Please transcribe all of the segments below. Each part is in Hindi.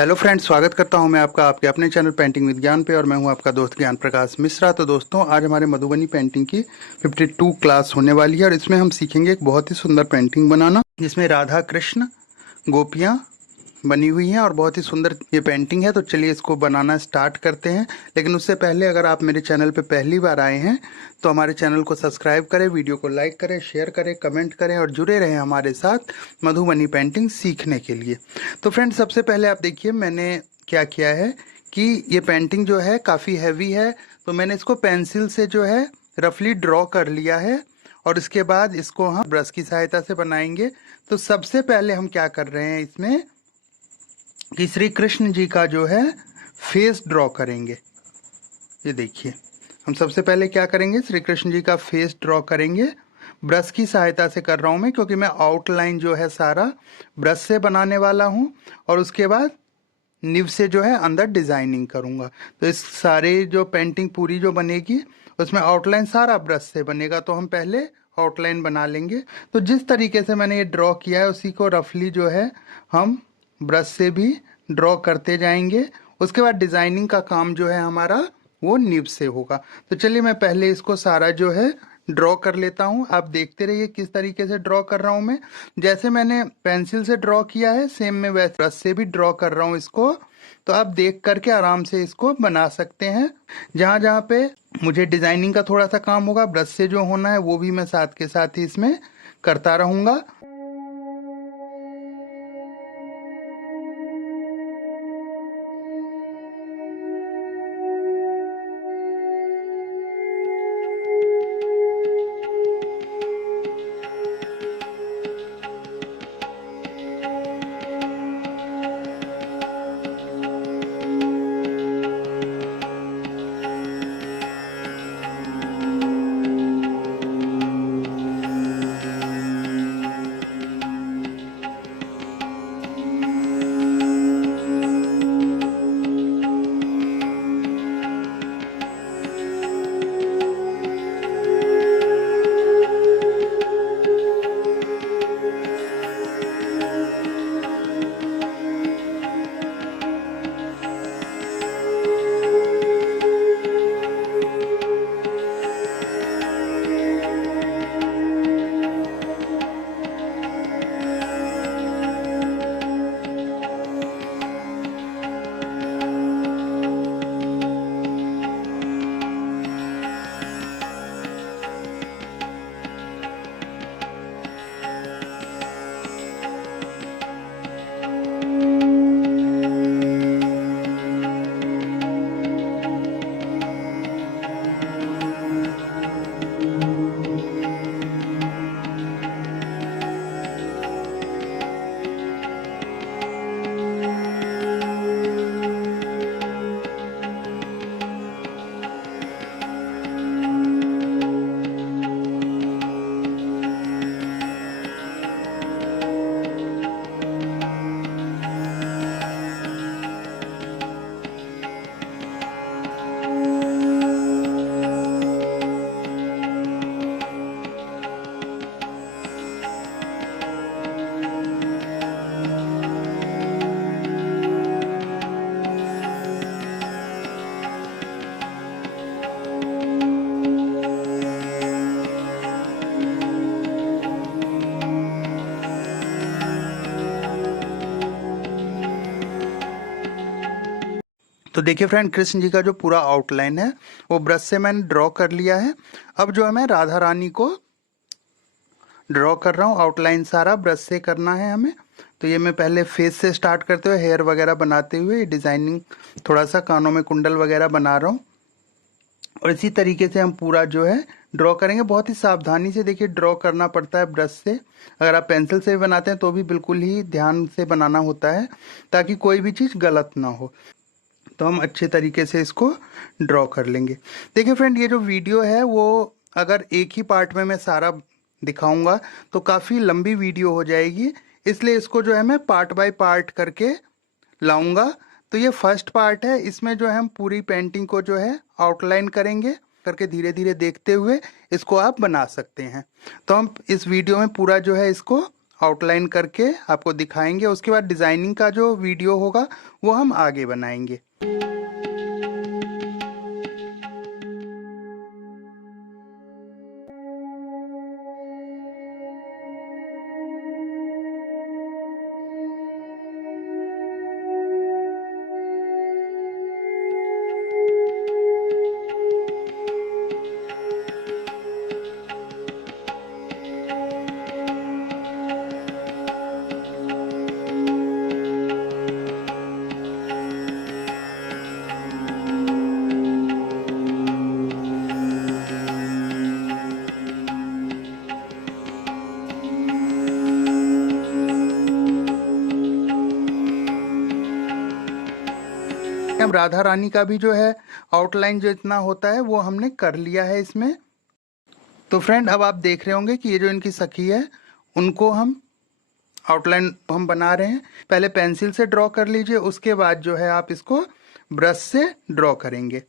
हेलो फ्रेंड्स, स्वागत करता हूं मैं आपका आपके अपने चैनल पेंटिंग विद ज्ञान पे। और मैं हूं आपका दोस्त ज्ञान प्रकाश मिश्रा। तो दोस्तों, आज हमारे मधुबनी पेंटिंग की 52 क्लास होने वाली है और इसमें हम सीखेंगे एक बहुत ही सुंदर पेंटिंग बनाना, जिसमें राधा कृष्ण गोपियां बनी हुई हैं और बहुत ही सुंदर ये पेंटिंग है। तो चलिए इसको बनाना स्टार्ट करते हैं। लेकिन उससे पहले अगर आप मेरे चैनल पे पहली बार आए हैं तो हमारे चैनल को सब्सक्राइब करें, वीडियो को लाइक करें, शेयर करें, कमेंट करें और जुड़े रहें हमारे साथ मधुबनी पेंटिंग सीखने के लिए। तो फ्रेंड्स, सबसे पहले आप देखिए मैंने क्या किया है कि ये पेंटिंग जो है काफ़ी हैवी है, तो मैंने इसको पेंसिल से जो है रफली ड्रॉ कर लिया है और इसके बाद इसको हम ब्रश की सहायता से बनाएंगे। तो सबसे पहले हम क्या कर रहे हैं इसमें कि श्री कृष्ण जी का जो है फेस ड्रॉ करेंगे। ये देखिए, हम सबसे पहले क्या करेंगे, श्री कृष्ण जी का फेस ड्रॉ करेंगे। ब्रश की सहायता से कर रहा हूँ मैं, क्योंकि मैं आउटलाइन जो है सारा ब्रश से बनाने वाला हूँ और उसके बाद निब से जो है अंदर डिजाइनिंग करूँगा। तो इस सारे जो पेंटिंग पूरी जो बनेगी उसमें आउटलाइन सारा ब्रश से बनेगा। तो हम पहले आउटलाइन बना लेंगे। तो जिस तरीके से मैंने ये ड्रॉ किया है उसी को रफली जो है हम ब्रश से भी ड्रॉ करते जाएंगे। उसके बाद डिजाइनिंग का काम जो है हमारा वो निब से होगा। तो चलिए मैं पहले इसको सारा जो है ड्रॉ कर लेता हूँ। आप देखते रहिए किस तरीके से ड्रॉ कर रहा हूँ मैं। जैसे मैंने पेंसिल से ड्रॉ किया है सेम मैं वैसे ब्रश से भी ड्रॉ कर रहा हूँ इसको। तो आप देख करके आराम से इसको बना सकते हैं। जहाँ जहाँ पे मुझे डिजाइनिंग का थोड़ा सा काम होगा, ब्रश से जो होना है वो भी मैं साथ के साथ ही इसमें करता रहूँगा। तो देखिए फ्रेंड, कृष्ण जी का जो पूरा आउटलाइन है वो ब्रश से मैंने ड्रॉ कर लिया है। अब जो है मैं राधा रानी को ड्रॉ कर रहा हूँ। आउटलाइन सारा ब्रश से करना है हमें। तो ये मैं पहले फेस से स्टार्ट करते हुए हेयर वगैरह बनाते हुए डिज़ाइनिंग, थोड़ा सा कानों में कुंडल वगैरह बना रहा हूँ और इसी तरीके से हम पूरा जो है ड्रॉ करेंगे। बहुत ही सावधानी से देखिए ड्रॉ करना पड़ता है ब्रश से। अगर आप पेंसिल से भी बनाते हैं तो भी बिल्कुल ही ध्यान से बनाना होता है ताकि कोई भी चीज़ गलत ना हो। तो हम अच्छे तरीके से इसको ड्रॉ कर लेंगे। देखिए फ्रेंड, ये जो वीडियो है वो अगर एक ही पार्ट में मैं सारा दिखाऊंगा तो काफ़ी लंबी वीडियो हो जाएगी, इसलिए इसको जो है मैं पार्ट बाय पार्ट करके लाऊंगा। तो ये फर्स्ट पार्ट है, इसमें जो है हम पूरी पेंटिंग को जो है आउटलाइन करेंगे करके धीरे धीरे देखते हुए इसको आप बना सकते हैं। तो हम इस वीडियो में पूरा जो है इसको आउटलाइन करके आपको दिखाएंगे। उसके बाद डिज़ाइनिंग का जो वीडियो होगा वो हम आगे बनाएंगे। अब राधा रानी का भी जो है आउटलाइन जो इतना होता है वो हमने कर लिया है इसमें। तो फ्रेंड अब आप देख रहे होंगे कि ये जो इनकी सखी है उनको हम आउटलाइन हम बना रहे हैं। पहले पेंसिल से ड्रॉ कर लीजिए, उसके बाद जो है आप इसको ब्रश से ड्रॉ करेंगे।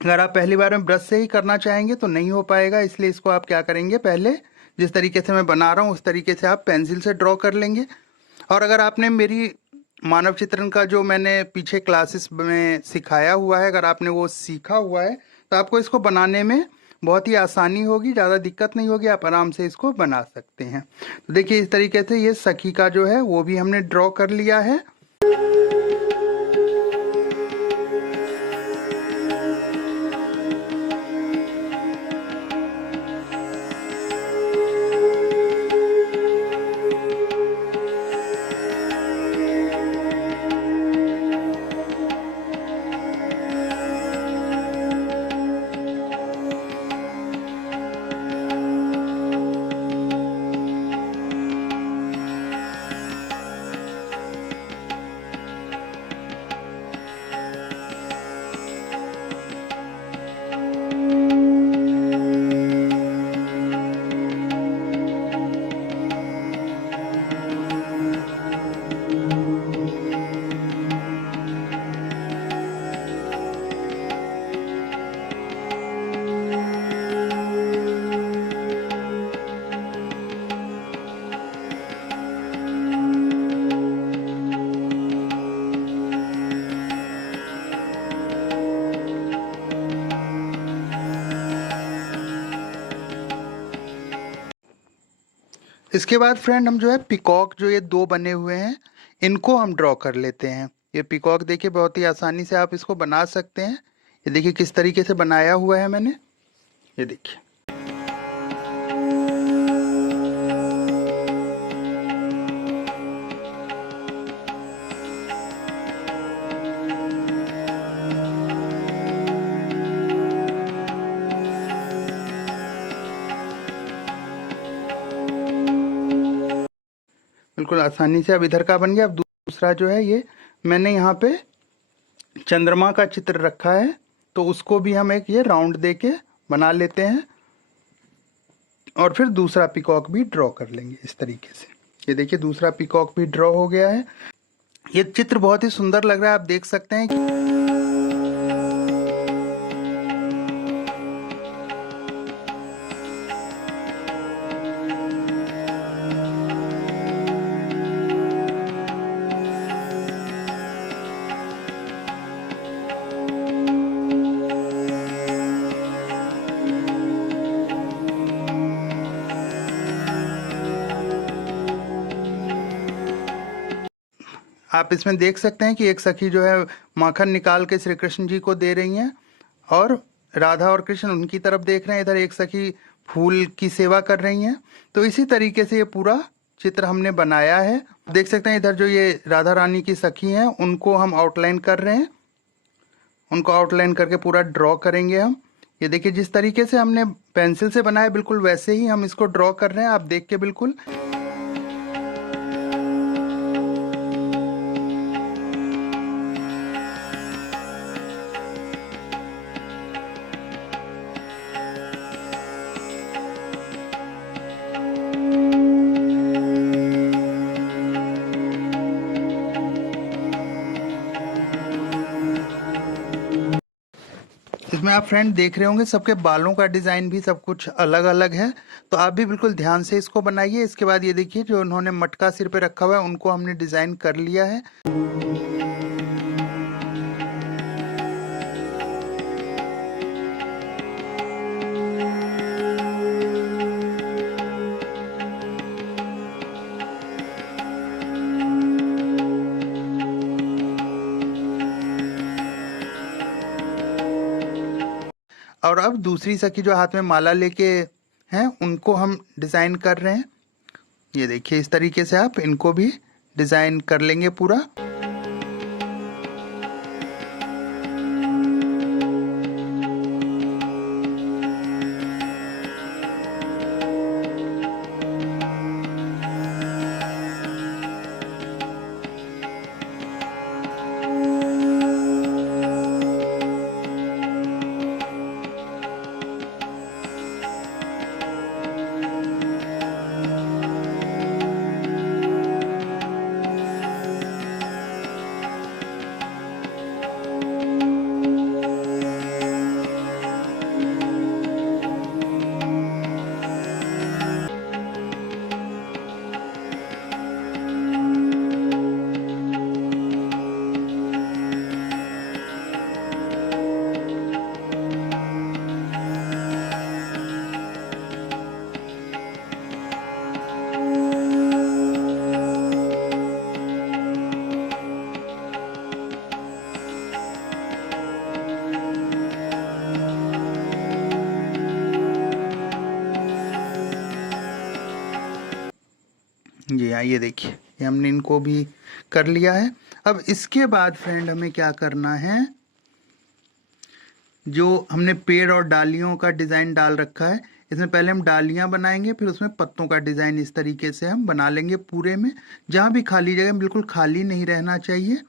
अगर आप पहली बार में ब्रश से ही करना चाहेंगे तो नहीं हो पाएगा, इसलिए इसको आप क्या करेंगे, पहले जिस तरीके से मैं बना रहा हूँ उस तरीके से आप पेंसिल से ड्रॉ कर लेंगे। और अगर आपने मेरी मानव चित्रण का जो मैंने पीछे क्लासेस में सिखाया हुआ है, अगर आपने वो सीखा हुआ है तो आपको इसको बनाने में बहुत ही आसानी होगी, ज़्यादा दिक्कत नहीं होगी, आप आराम से इसको बना सकते हैं। तो देखिए इस तरीके से ये सखी का जो है वो भी हमने ड्रॉ कर लिया है। इसके बाद फ्रेंड हम जो है पिकॉक जो ये दो बने हुए हैं इनको हम ड्रॉ कर लेते हैं। ये पिकॉक देखिए बहुत ही आसानी से आप इसको बना सकते हैं। ये देखिए किस तरीके से बनाया हुआ है मैंने, ये देखिए। बिल्कुल आसानी से अब इधर का बन गया। अब दूसरा जो है ये मैंने यहाँ पे चंद्रमा का चित्र रखा है, तो उसको भी हम एक ये राउंड देके बना लेते हैं और फिर दूसरा पिकॉक भी ड्रॉ कर लेंगे इस तरीके से। ये देखिए दूसरा पिकॉक भी ड्रॉ हो गया है। ये चित्र बहुत ही सुंदर लग रहा है, आप देख सकते हैं कि आप इसमें देख सकते हैं कि एक सखी जो है माखन निकाल के श्री कृष्ण जी को दे रही हैं और राधा और कृष्ण उनकी तरफ देख रहे हैं। इधर एक सखी फूल की सेवा कर रही हैं। तो इसी तरीके से ये पूरा चित्र हमने बनाया है। देख सकते हैं इधर जो ये राधा रानी की सखी हैं उनको हम आउटलाइन कर रहे हैं, उनको आउटलाइन करके पूरा ड्रॉ करेंगे हम। ये देखिए जिस तरीके से हमने पेंसिल से बनाया बिल्कुल वैसे ही हम इसको ड्रॉ कर रहे हैं, आप देख के बिल्कुल। इसमें आप फ्रेंड देख रहे होंगे सबके बालों का डिज़ाइन भी सब कुछ अलग अलग है, तो आप भी बिल्कुल ध्यान से इसको बनाइए। इसके बाद ये देखिए जो उन्होंने मटका सिर पे रखा हुआ है उनको हमने डिज़ाइन कर लिया है। और अब दूसरी सखी जो हाथ में माला लेके हैं उनको हम डिज़ाइन कर रहे हैं। ये देखिए इस तरीके से आप इनको भी डिज़ाइन कर लेंगे पूरा। जी हाँ, ये देखिए ये हमने इनको भी कर लिया है। अब इसके बाद फ्रेंड हमें क्या करना है, जो हमने पेड़ और डालियों का डिज़ाइन डाल रखा है, इसमें पहले हम डालियां बनाएंगे, फिर उसमें पत्तों का डिज़ाइन इस तरीके से हम बना लेंगे पूरे में। जहाँ भी खाली जगह बिल्कुल खाली नहीं रहना चाहिए।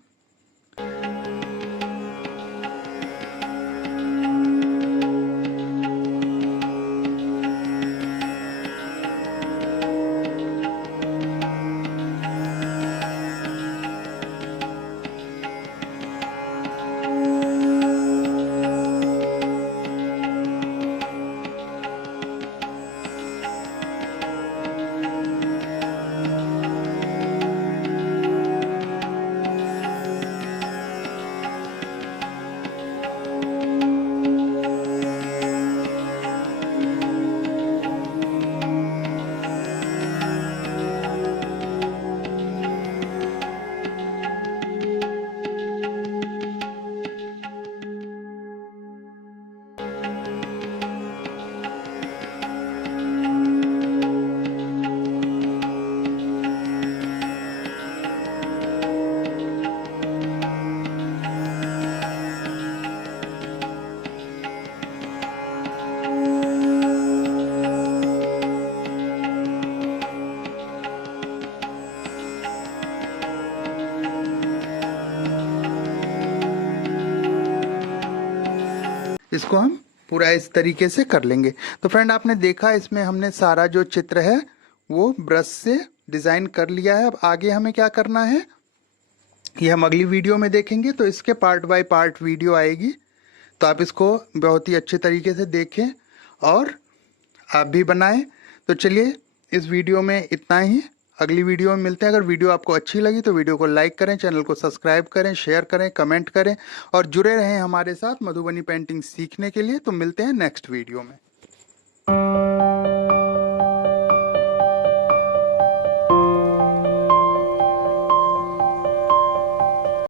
इसको हम पूरा इस तरीके से कर लेंगे। तो फ्रेंड आपने देखा इसमें हमने सारा जो चित्र है वो ब्रश से डिज़ाइन कर लिया है। अब आगे हमें क्या करना है ये हम अगली वीडियो में देखेंगे, तो इसके पार्ट बाय पार्ट वीडियो आएगी, तो आप इसको बहुत ही अच्छे तरीके से देखें और आप भी बनाएं। तो चलिए इस वीडियो में इतना ही, अगली वीडियो में मिलते हैं। अगर वीडियो आपको अच्छी लगी तो वीडियो को लाइक करें, चैनल को सब्सक्राइब करें, शेयर करें, कमेंट करें और जुड़े रहें हमारे साथ मधुबनी पेंटिंग सीखने के लिए। तो मिलते हैं नेक्स्ट वीडियो में।